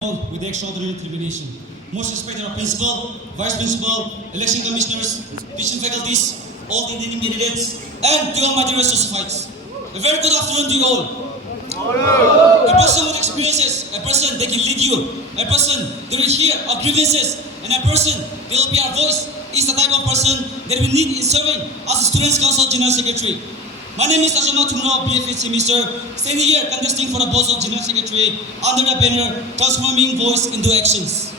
with extraordinary determination. Most respected our principal, vice principal, election commissioners, teaching faculties, all the Indian candidates, and to all my dear associates. A very good afternoon to you all. A person with experiences, a person that can lead you, a person that will hear our grievances, and a person that will be our voice is the type of person that we need in serving as a Students' Council General Secretary. My name is Jakhama, BFA semester, standing here contesting for the post of General Secretary under the banner Transforming Voice into Actions.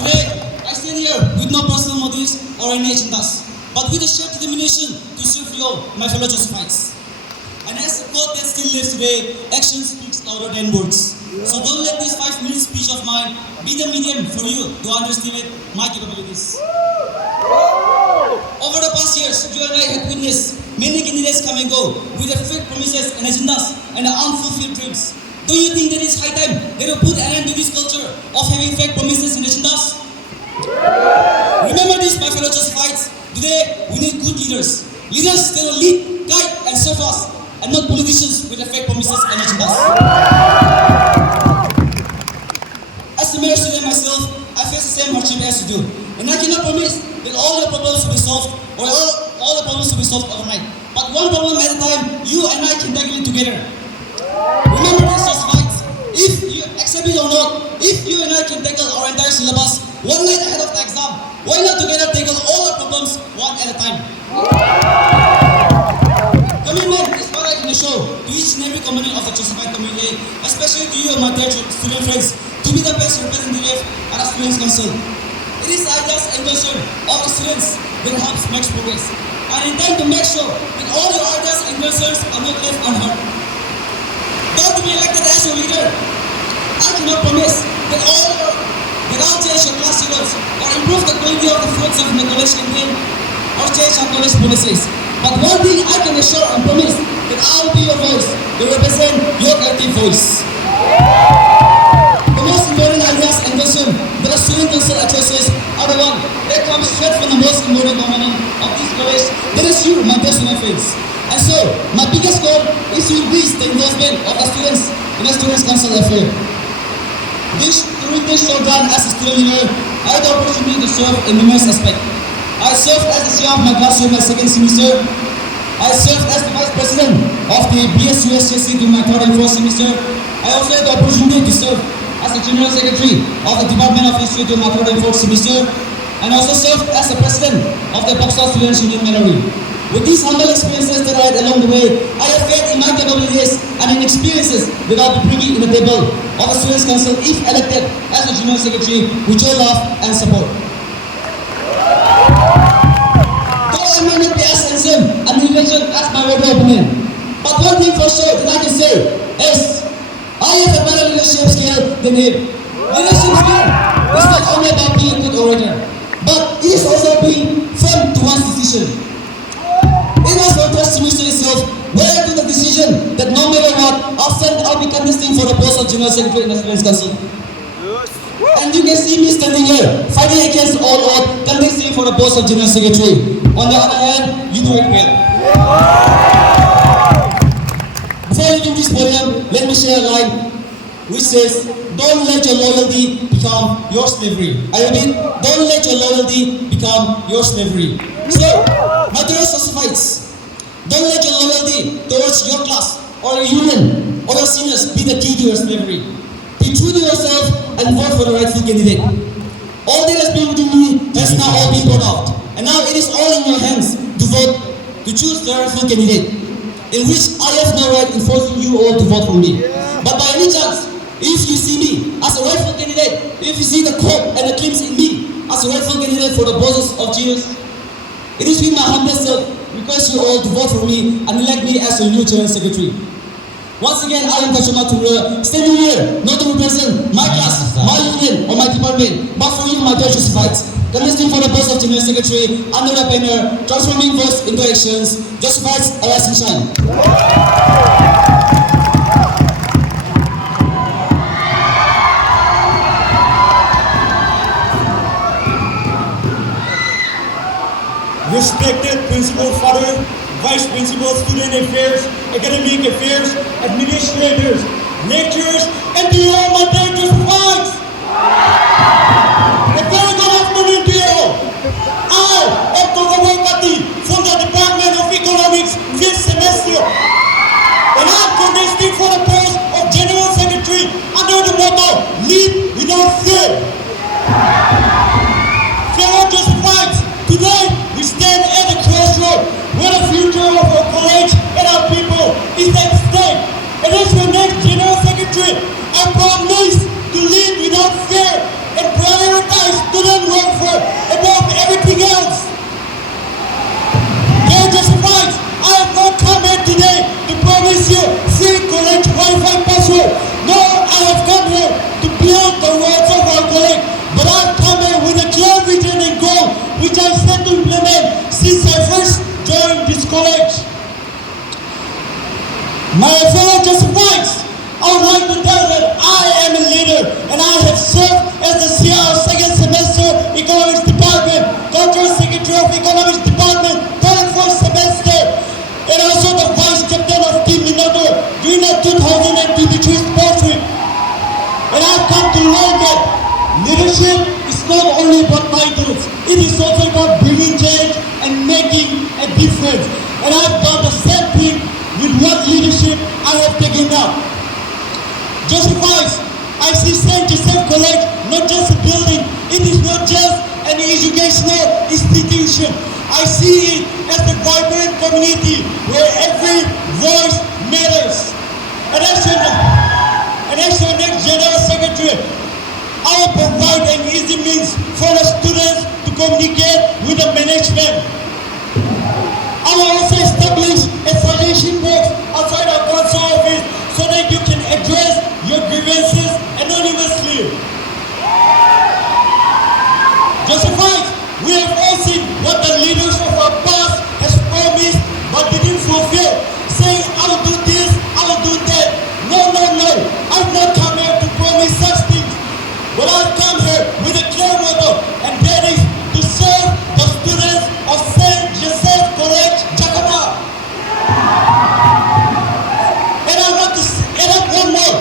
Today, I stand here with no personal motives or any agendas, but with a shared determination to serve you all, my fellow Josepites. And as the quote that still lives today, action speaks louder than words. So don't let this 5-minute speech of mine be the medium for you to underestimate my capabilities. Over the past years, you and I have witnessed many candidates come and go with their fake promises and agendas and unfulfilled dreams. Do you think that it's high time that we put an end to this culture of having fake promises and agendas? Remember this, my fellow Josepites. Today, we need good leaders. Leaders that will lead, guide, and serve us, and not politicians with their fake promises and agendas. As the mayor student myself, I face the same hardship as you do. And I cannot promise that all your problems will be solved or all the problems will be solved overnight. But one problem at a time, you and I can tackle it together. Remember this, Josepites. If you accept it or not, if you and I can tackle our entire syllabus one night ahead of the exam, why not together tackle all our problems one at a time? Commitment is what I can show to each and every component of the Josephite community, especially to you, my dear student friends, to be the best representative at a Students' Council. It is ideas and concern of the students that helps make progress. I intend to make sure that all your ideas and concerns are not left unheard. Though to be elected as your leader, I cannot promise that I'll change your class schedules or improve the quality of the fruits of my college campaign or change our college policies. But one thing I can assure and promise that I will be your voice to represent your collective voice. The most important ideas and concerns that a student council addresses are the one that comes straight from the most important component of this college, that is you, my best friends. And so, my biggest goal is to increase the involvement of the students in the Students' Council affair. During this short run as a student leader, I had the opportunity to serve in numerous aspects. I served as the chair of my classroom my second semester. I served as the vice president of the BSUSJC during my third and fourth semester. I also had the opportunity to serve as the general secretary of the Department of History during my third and fourth semester, and also served as the president of the Pakistan Students' Union Mallory. With these humble experiences that I had along the way, I have faith in my capabilities and in experiences that I will be bringing in the table of the Students' Council if elected as the general secretary, which I love and support. Though I may not be as handsome and intelligent as my worthy opponent, but one thing for sure that I can say is I have a better leadership skill than him. Leadership skill is not only about being a good orator, but it is also being firm to one's decision. It was my first semester itself where I took the decision that no matter what, I'll be contesting for the post of General Secretary in the Students' Council. And you can see me standing here, fighting against all odds, contesting for the post of General Secretary. On the other hand, you do it well. Before leaving this podium, let me share a line which says, don't let your loyalty become your slavery. I repeat, don't let your loyalty become your slavery. So, my dear Josepites, don't let your loyalty towards your class or your union or your seniors be the key to your slavery. Be true to yourself and vote for the rightful candidate. All that has been within me has now all been brought out. And now it is all in your hands to vote, to choose the rightful candidate, in which I have no right in forcing you all to vote for me. But by any chance, if you see me as a rightful candidate, if you see the hope and the glimpse in me as a rightful candidate for the post of genius, it is with my humble self request you all to vote for me and elect me as your new General Secretary. Once again, I am Kohima, standing here not to represent my class, my union, or my department, but for you, my dear Josepites, contesting for the post of General Secretary under the banner Transforming Voice into Actions. Josepites, arise and shine. Respected Principal Father, Vice Principal, Student Affairs, Academic Affairs, Administrators, lecturers, and to all my directors of arts. A very good afternoon to you all. I am Kohima from the Department of Economics, 5th semester, and I'm contesting for the post of General Secretary under the motto, Lead Without Fear. Fellow Josephines, today we stand at the crossroad where the future of our college and our people is at stake. And as your next General Secretary, I promise to lead without fear and prioritize student welfare above everything else. Dear Josephines, I have not come here today to promise you free college Wi-Fi password. No, I have come here to build the walls of our college. But I've come here with a clear vision and goal which I set to implement since I first joined this college. My fellow Josephines, I would like to tell that I am a leader and I have served as the CR second semester Economics Department, Cultural Secretary of Economics Department, third and fourth semester, and also the Vice Captain of Team Minotaur during the 2023 sports week. And I've come to learn that leadership is not only about titles, it is also about bringing change and making a difference. And I've done the same thing with what leadership I have taken up. Josephines, I see St. Joseph College not just a building, it is not just an educational institution. I see it as a vibrant community where every voice matters. And as your next General Secretary, I will provide an easy means for the students to communicate with the management. I will also establish a suggestion box outside our council office so that you can address your grievances anonymously. Josephines, we have all seen what the leaders of our past has promised but didn't fulfill, saying, I will do this, I will do that. No. I've not come here to promise such things. But I've come here with a clear motto, and that is to serve the students of St. Joseph College, Jakhama. And I want to add up one more.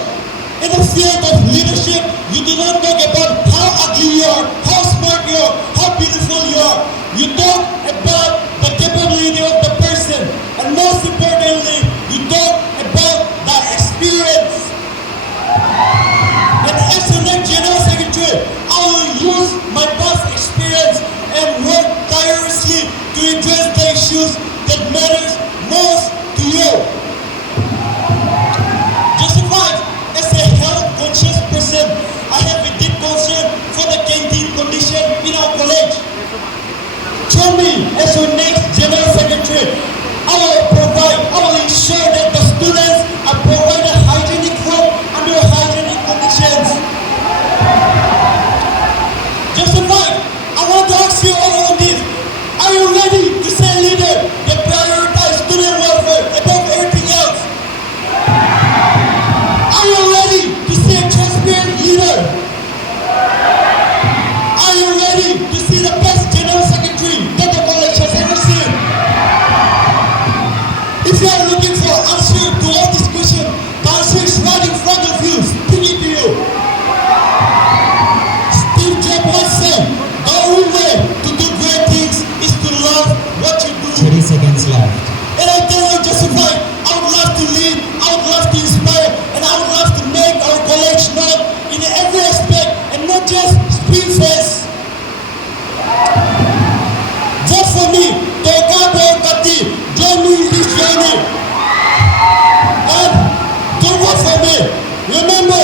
In the field of leadership, you do not talk about how ugly you are, how smart you are, how beautiful you are. You talk about the capability of the person, and most importantly, you talk about the experience. And as the next General Secretary, I will use my past experience and work tirelessly to address the issues that matters most to you. Justified as a health-conscious person, I have a deep concern for the canteen condition in our college. Through me, as your next General Secretary, I will ensure that the students are provided hygienic food under hygienic conditions. Justified, I want to ask you all on this. Are you ready to say leader that prioritize student welfare above everything else? Are you ready to see a transparent leader? Are you ready to see the best General Secretary that the college has ever seen? If you are looking for an answer to all this question, the answer is right in front of you, speaking to you. Steve Jobs once said, the only way to do great things is to love what you do. 30 seconds left. And I tell you, Josephine, I would love to lead, I would love to inspire, and I would love to make our college known in every aspect and not just screen face. Vote for me, join me in this journey. And don't vote for me. Remember,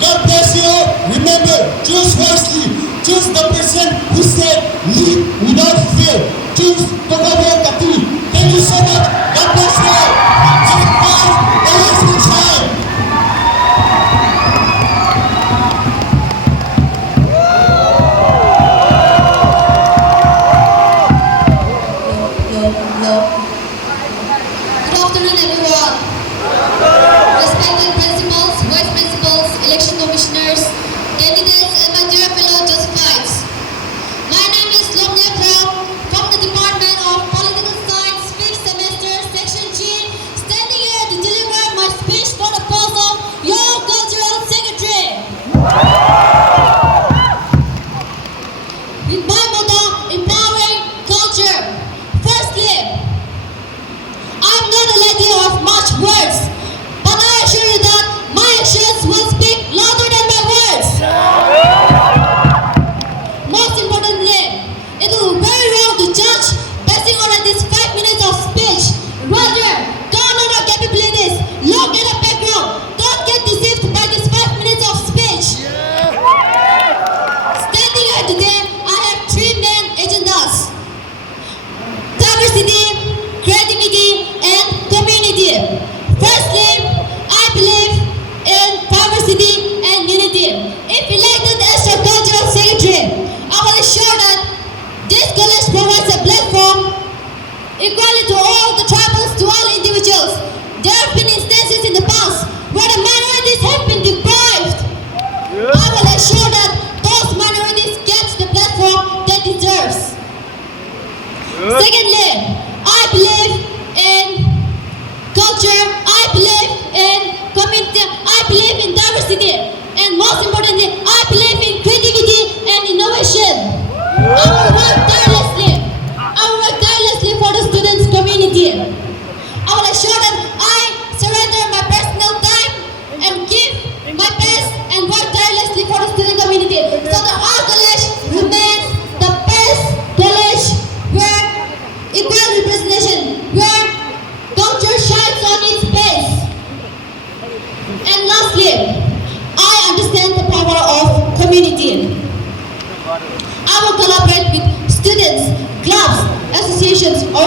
God bless you all. Remember, choose wisely. Choose the person who said, lead without fear. Choose Kohima. Thank you so much. God bless you all. Have a fun and lasting time. Good afternoon, everyone. Respected principals, vice principals, election commissioners, candidates, and my dear fellow Josephines. My name is Lomnia From from the Department of Politics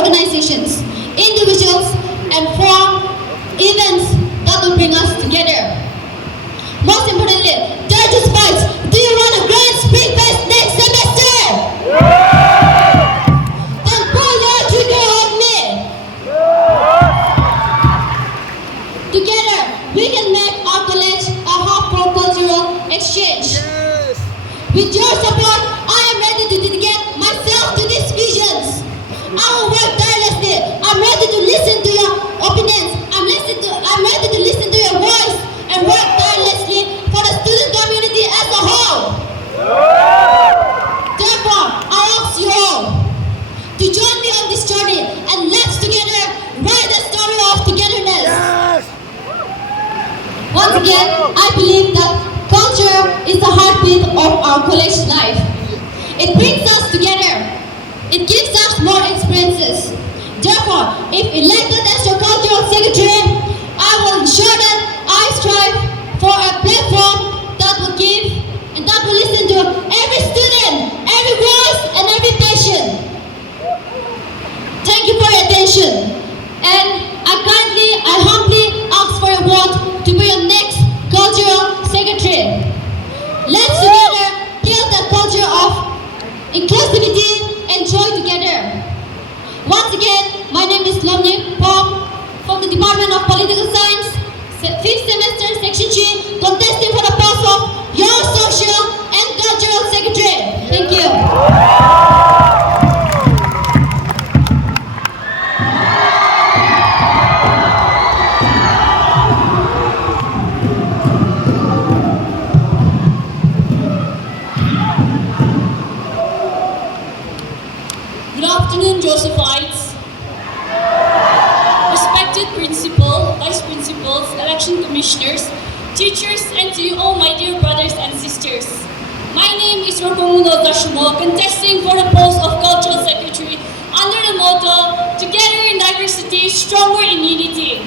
organizations, individuals, and form events that will bring us together. Most importantly, dare to spice. Do you want a grand spring fest next semester? Then pull your trigger on me. Together, we can make our college a hub for cultural exchange. With your support, I am ready to dedicate myself to these visions. I will work tirelessly. I'm ready to listen to your opinions. I'm ready to listen to your voice and work tirelessly for the student community as a whole. Therefore, I ask you all to join me on this journey and let's together write the story of togetherness. Once again, I believe that culture is the heartbeat of our college life. It brings us together. It gives us more experiences. Therefore, if elected as your cultural secretary, I will ensure that I strive for a platform that will give and that will listen to every student, every voice, and every passion. Thank you for your attention. And I humbly ask for your vote to be your next cultural secretary. Let's together build the culture of inclusivity and joy together. Once again, my name is Lomni Pong from the Department of Political Science, 5th semester, Section G, contesting for the post of your social and cultural secretary. Thank you. Good afternoon, Josephites. Respected principal, vice principals, election commissioners, teachers, and to you all, my dear brothers and sisters. My name is Jakhama, contesting for the post of cultural secretary under the motto, "Together in diversity, stronger in unity."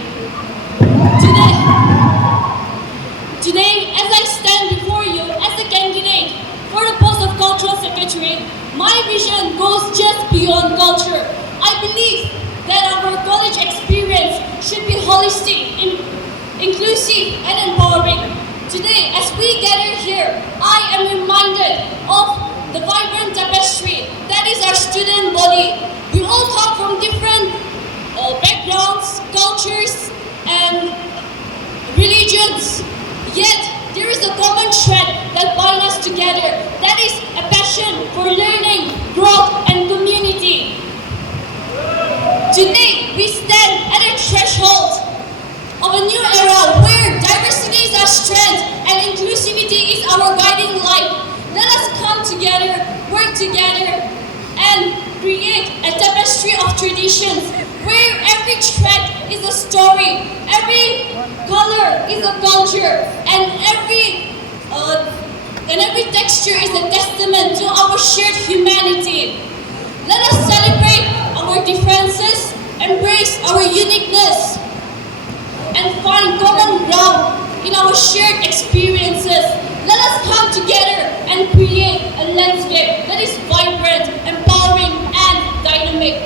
Today, as I stand before you as a candidate for the post of cultural secretary, my vision goes just beyond culture. I believe that our college experience should be holistic, inclusive, and empowering. Today, as we gather here, I am reminded of the vibrant tapestry that is our student body. We all come from different backgrounds, cultures, and religions. Yet, there is a common thread that binds us together. That is a passion for learning, growth, and community. Today, we stand at a threshold of a new era where diversity is our strength and inclusivity is our guiding light. Let us come together, work together, and create a tapestry of traditions where every thread is a story, every color is a culture, and every texture is a testament to our shared humanity. Let us celebrate our differences, embrace our uniqueness, and find common ground in our shared experiences. Let us come together and create a landscape that is vibrant, empowering, and dynamic.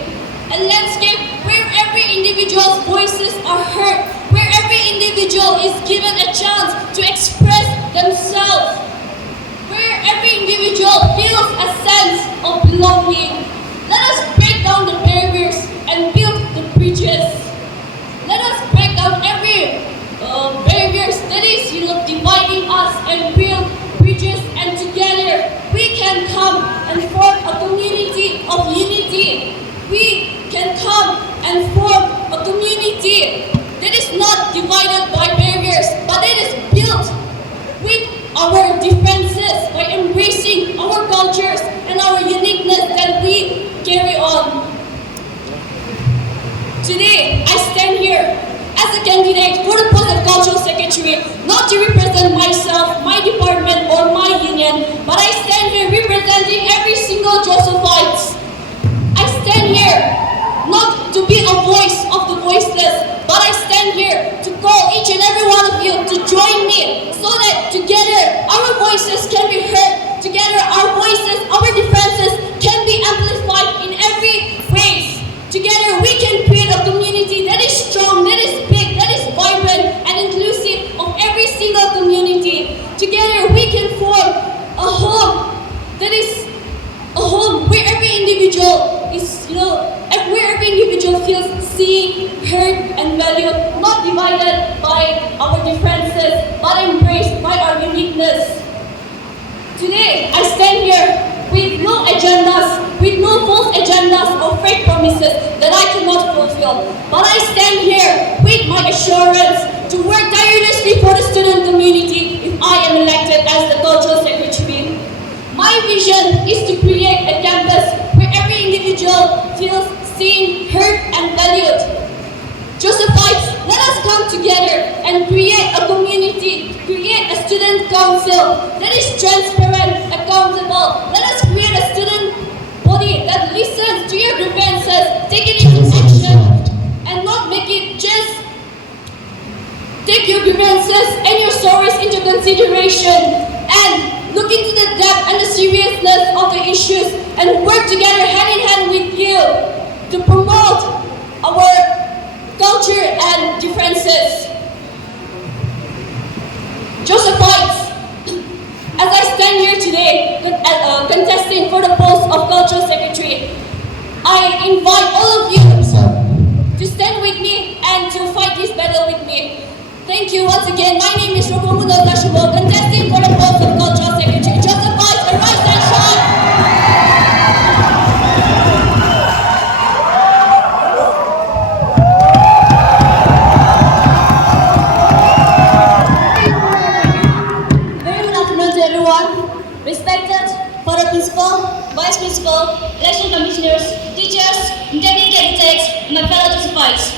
A landscape where every individual's voices are heard, where every individual is given a chance to express themselves, where every individual feels a sense of belonging. Let us break down the barriers and build the bridges. Let us break down every barriers that is, dividing us and build bridges, and together we can come and form a community of unity. We can come and form a community that is not divided by barriers, but it is built with our differences by embracing our cultures and our uniqueness that we carry on. Today, I stand here as a candidate for the post of cultural secretary, not to represent myself, my department, or my union, but I stand here representing every single Josephite. I stand here not to be a voice of the voiceless, but I stand here to call each and every one of you to join me so that together our voices can be heard, together our voices, our differences can be amplified in every ways. Together our differences but embraced by our uniqueness. Today, I stand here with no agendas, with no false agendas or fake promises that I cannot fulfill. But I stand here with my assurance to work tirelessly for the student community if I am elected as the cultural secretary. My vision is to create a campus where every individual feels seen, heard, and valued. Josephines, let us come together and create a community, create a student council that is transparent, accountable. Let us create a student body that listens to your grievances, take it into action, and not make it just take your grievances and your stories into consideration, and look into the depth and the seriousness of the issues, and work together hand in hand with you to promote our culture and differences. Josephines, as I stand here today contesting for the post of cultural secretary, I invite all of you to stand with me and to fight this battle with me. Thank you once again. My name is Jakhama, contesting for the post of cultural secretary. Josephines, arise and shine! Respected Father Principal, Vice Principal, Election Commissioners, teachers, intending candidates, and my fellow Josephines.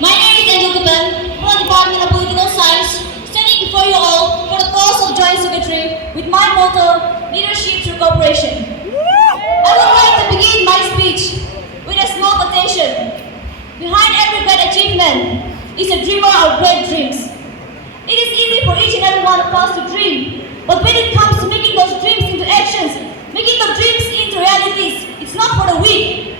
My name is Angel Gaban, from the Department of Political Science, standing before you all for the post of Joint Secretary with my motto, Leadership Through Cooperation. I would like to begin my speech with a small quotation. Behind every great achievement is a dreamer of great dreams. It is easy for each and every one of us to dream, but when it comes to making those dreams into actions, making those dreams into realities, it's not for the weak.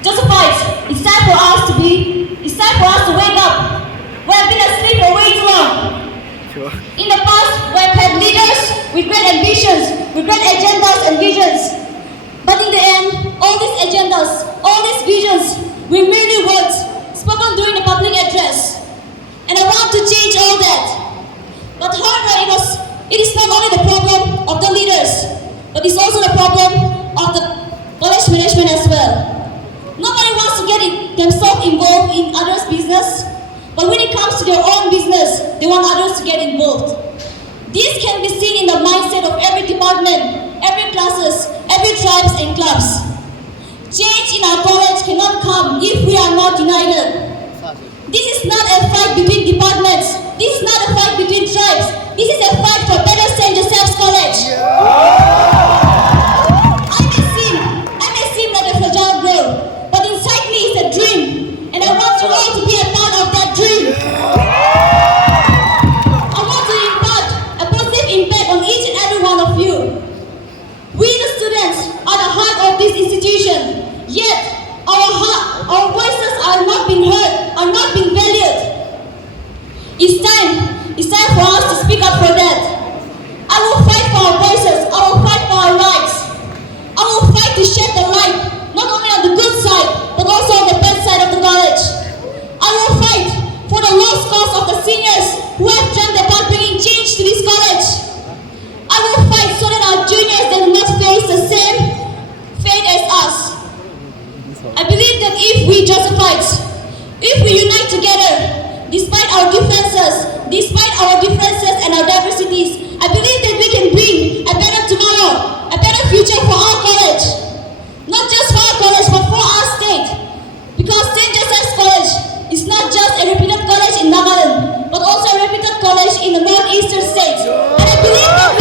Josephines, it's time for us to wake up. We have been asleep for way too long. In the past, we have had leaders with great ambitions, with great agendas and visions. But in the end, all these agendas, all these visions, were merely words spoken during the public address. And I want to change all that. But however, it is not only the problem of the leaders, but it's also the problem of the college management as well. Nobody wants to get themselves involved in others' business, but when it comes to their own business, they want others to get involved. This can be seen in the mindset of every department, every classes, every tribes and clubs. Change in our college cannot come if we are not united. This is not a fight between departments. This is not a fight between tribes. This is a fight for better St. Joseph's College. I may seem like a fragile girl, but inside me is a dream, and I want you all to be a part of that dream. I want to impart a positive impact on each and every one of you. We, the students, are the heart of this institution, yet our voices are not being heard, are not being valued. It's time for us to speak up for that. I will fight for our voices, I will fight for our rights. I will fight to shed the light, not only on the good side, but also on the bad side of the college. I will fight for the lost cause of the seniors who have dreamt about bringing change to this college. I will fight so that our juniors do not face the same fate as us. I believe that if we Josephines, if we unite together, despite our differences and our diversities, I believe that we can bring a better tomorrow, a better future for our college. Not just for our college, but for our state. Because St. Joseph's College is not just a reputed college in Nagaland, but also a reputed college in the northeastern states. And I believe that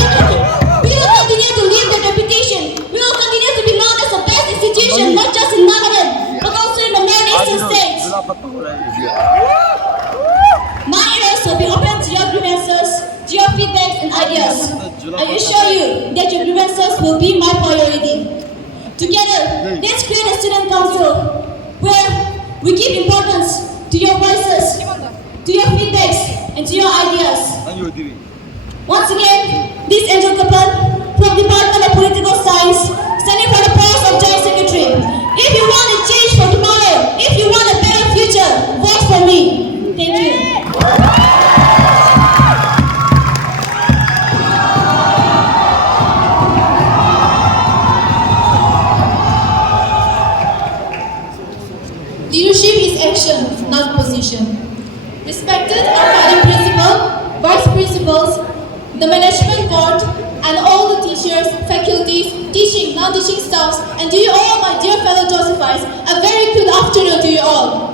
we will continue to live that reputation. We will continue to be known as the best institution, not just in Nagaland, but also in the northeastern states. My ears will be open to your grievances, to your feedbacks and ideas. I assure you that your grievances will be my priority. Together, let's create a student council where we give importance to your voices, to your feedbacks, and to your ideas. Once again, this is Angel Gaban from the Department of Political Science, standing for the post of Joint Secretary. If you want a change for tomorrow, if you want a better future, vote for me. Thank you. principals, the management board, and all the teachers, faculties, teaching, non-teaching staffs, and to you all, my dear fellow Josephites, a very good afternoon to you all.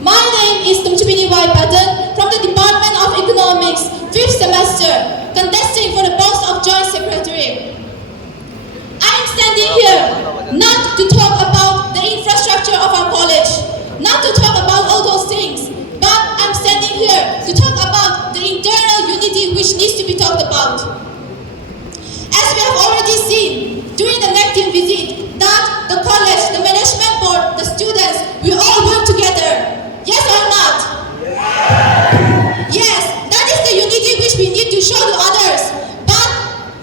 My name is Tumchipini Y. Padan from the Department of Economics, 5th semester, contesting for the post of Joint Secretary. I am standing here not to talk about the infrastructure of our college, not to talk about all those things, but I'm standing here to talk about the internal unity which needs to be talked about. As we have already seen during the NEC visit, that the college, the management board, the students, we all work together. Yes or not? Yes, that is the unity which we need to show to others. But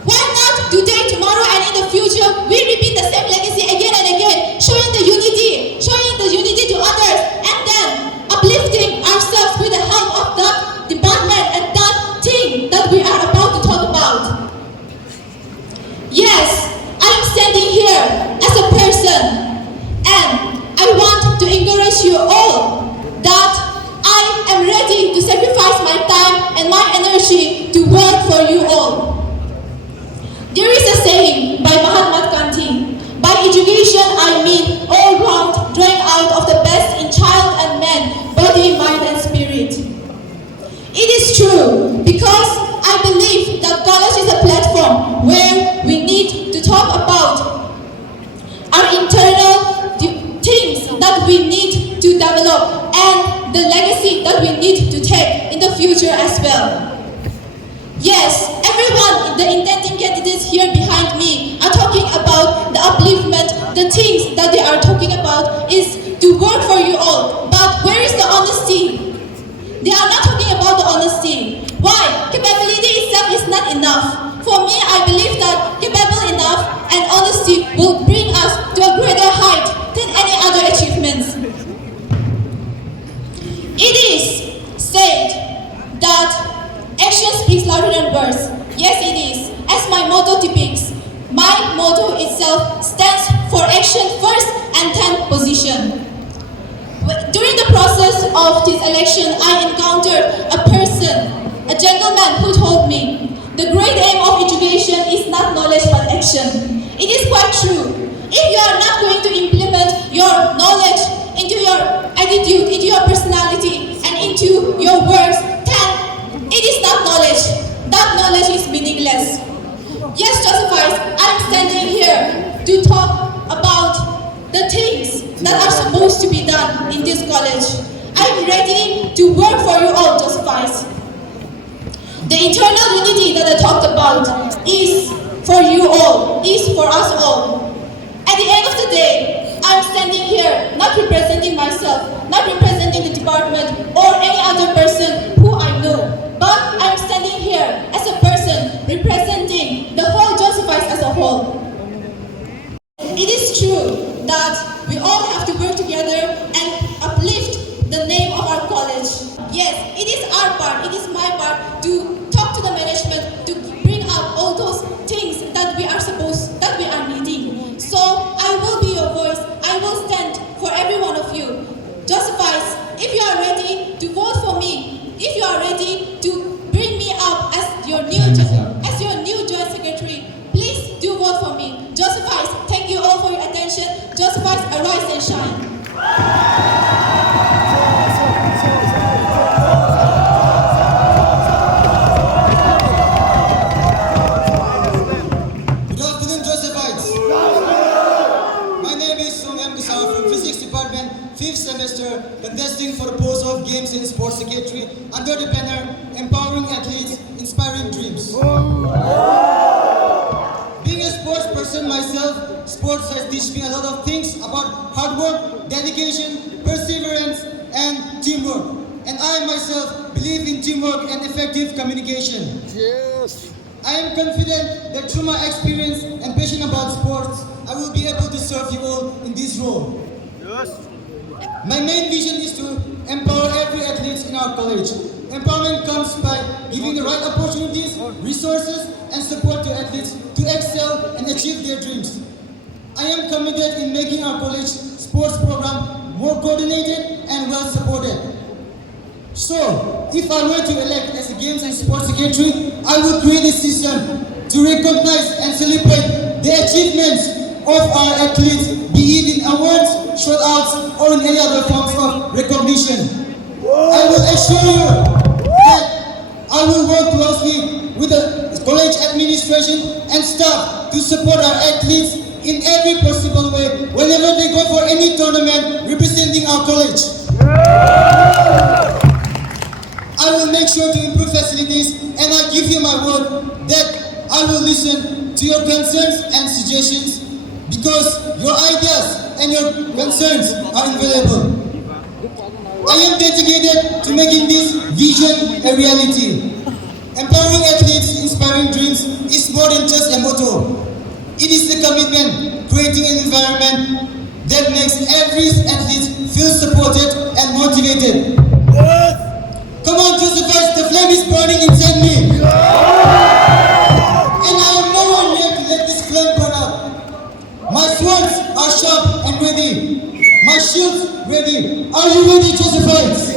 why not today, tomorrow, and in the future, we repeat the same legacy again and again, showing the unity to others, and then uplifting ourselves with the help of that department and that thing that we are about to talk about. Yes, I am standing here as a person, and I want to encourage you all that I am ready to sacrifice my time and my energy to work for you all. There is a saying by Mahatma Gandhi, by education I mean all round drawing out of the best in child and man, body, mind and spirit. It is true because I believe that college is a platform where we need to talk about our internal things that we need to develop and the legacy that we need to take in the future as well. Yes, everyone, the intending candidates here behind me are talking about the upliftment, the things that they are talking about is to work for you all. But where is the honesty? They are not talking about the honesty. Why? Capability itself is not enough. For me, I believe that capable enough and honesty will bring us to a greater height than any other achievements. It is said that action speaks louder than words. Yes, it is. As my motto depicts, my motto itself stands for action first and then position. During the process of this election, I encountered a person, a gentleman who told me, the great aim of education is not knowledge but action. It is quite true. If you are not going to implement your knowledge into your attitude, into your personality, and into your words, then it is not knowledge. That knowledge is meaningless. Yes, Josephites, I'm standing here to talk about the things that are supposed to be done in this college. I'm ready to work for you all, Josephites. The internal unity that I talked about is for you all, is for us all. At the end of the day, I'm standing here not representing myself, not representing the department or any other person who I know, but I'm standing here as a person representing the whole Josephites as a whole. It is true that we all have to work together and uplift the name of our college. Yes, it is our part, it is my part to talk to the management to bring up all those things that we are needing. So I will be your voice, I will stand for every one of you. Josephites, if you are ready to vote for me, if you are ready to bring me up as your new joint secretary, please do vote for me. Josephites, thank you all for your attention. Josephites, arise and shine. Good afternoon, Josephites. My name is from Physics Department, 5th semester, contesting for the post of Games and Sports Secretary under the banner Empowering Athletes, Inspiring Dreams. Being a sports person myself, sports has taught me a lot of things about hard work, dedication, perseverance, and teamwork. And I myself believe in teamwork and effective communication. Yes. I am confident that through my experience and passion about sports, I will be able to serve you all in this role. Yes. My main vision is to empower every athlete in our college. Empowerment comes by giving the right opportunities, resources, and support to athletes to excel and achieve their dreams. I am committed in making our college sports program more coordinated and well supported. So, if I were to elect as a Games and Sports Secretary, I would create a system to recognize and celebrate the achievements of our athletes, be it in awards, shoutouts, or in any other forms of recognition. I will assure you that I will work closely with the college administration and staff to support our athletes in every possible way whenever they go for any tournament representing our college. I will make sure to improve facilities, and I give you my word that I will listen to your concerns and suggestions because your ideas and your concerns are invaluable. I am dedicated to making this vision a reality. Empowering athletes, inspiring dreams is more than just a motto. It is the commitment, creating an environment that makes every athlete feel supported and motivated. Come on, Josephus, the flame is burning inside me. And I am nowhere near to let this flame burn out. My swords are sharp and ready. My shields ready. Are you ready, Josephus?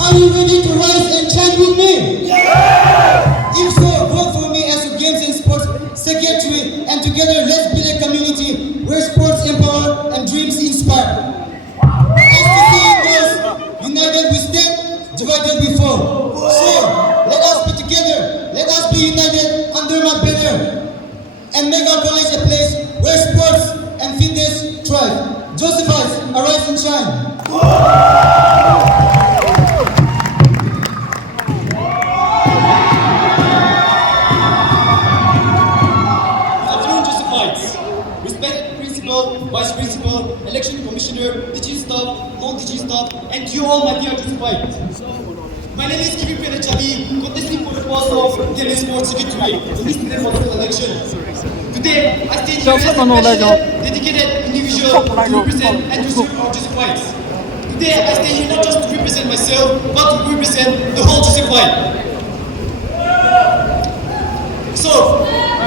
Are you ready to rise and chant with me? If so, vote for me as a Games and Sports Secretary, and together let's build a community where sports empower and dreams inspire. As the saying goes, united we stand, divided we fall. So, let us be together, let us be united under my banner, and make our college a place where sports and fitness thrive. Josephus, arise and shine. Respected Principal, Vice Principal, Election Commissioner, teaching staff, non-teaching staff, and to you all my dear Josephite. My name is Kevin Penachali, contesting for the post of Games Sports Secretary in this presidential election. Today, I stand here as a passionate, dedicated individual to represent and to serve our Josephites. Today, I stand here not just to represent myself, but to represent the whole Josephite. So,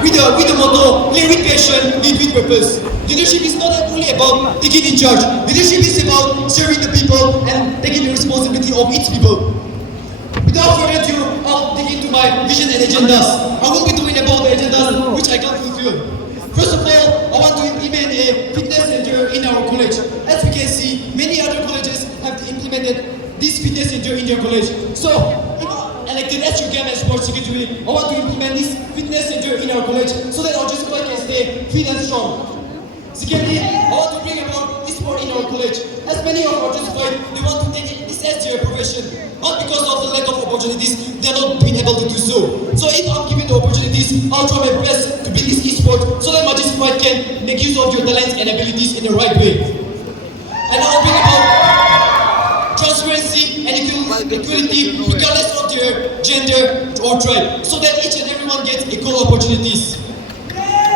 with the motto, play with passion, lead with purpose. Leadership is not only about taking in charge. Leadership is about serving the people and taking the responsibility of its people. Without further ado, I'll dig into my vision and agendas. I will be doing about the agendas which I can't fulfill. First of all, I want to implement a fitness center in our college. As we can see, many other colleges have implemented this fitness center in their college. So, elected as your Games and Sports Secretary, I want to implement this fitness center in our college so that our Josephite can stay fit and strong. Secondly, I want to bring about e-sport in our college. As many of our Josephite, they want to take this as their profession. Not because of the lack of opportunities, they are not being able to do so. So if I'm given the opportunities, I'll try my best to build this e-sport so that my Josephite can make use of your talents and abilities in the right way. And I'll bring about transparency and equality regardless of their gender or tribe, so that each and everyone gets equal opportunities.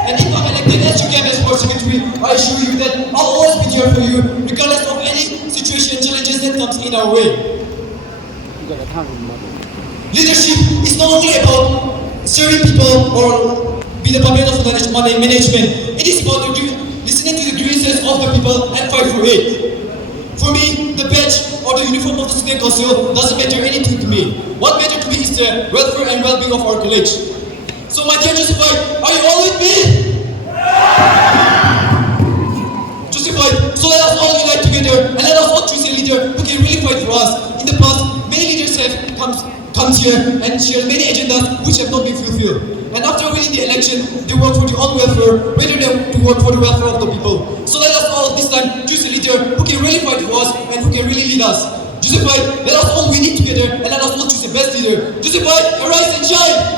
And if I'm elected as your Games and Sports Secretary, I assure you that I'll always be there for you, regardless of any situation, challenges that comes in our way. Leadership is not only about serving people or be the puppet of management. It is about listening to the grievances of the people and fight for it. For me, the badge or the uniform of the student council doesn't matter anything to me. What matters to me is the welfare and well-being of our college. So my dear Josephite, are you all with me? Josephite, so let us all unite together and let us all choose a leader who can really fight for us. In the past, many leaders have come here and shared many agendas which have not been fulfilled. And after winning the election, they work for their own welfare rather than to work for the welfare of the people. So let us all this time choose a leader who can really fight for us and who can really lead us. Josephite, let us all win it together and let us all choose the best leader. Josephite, arise and shine!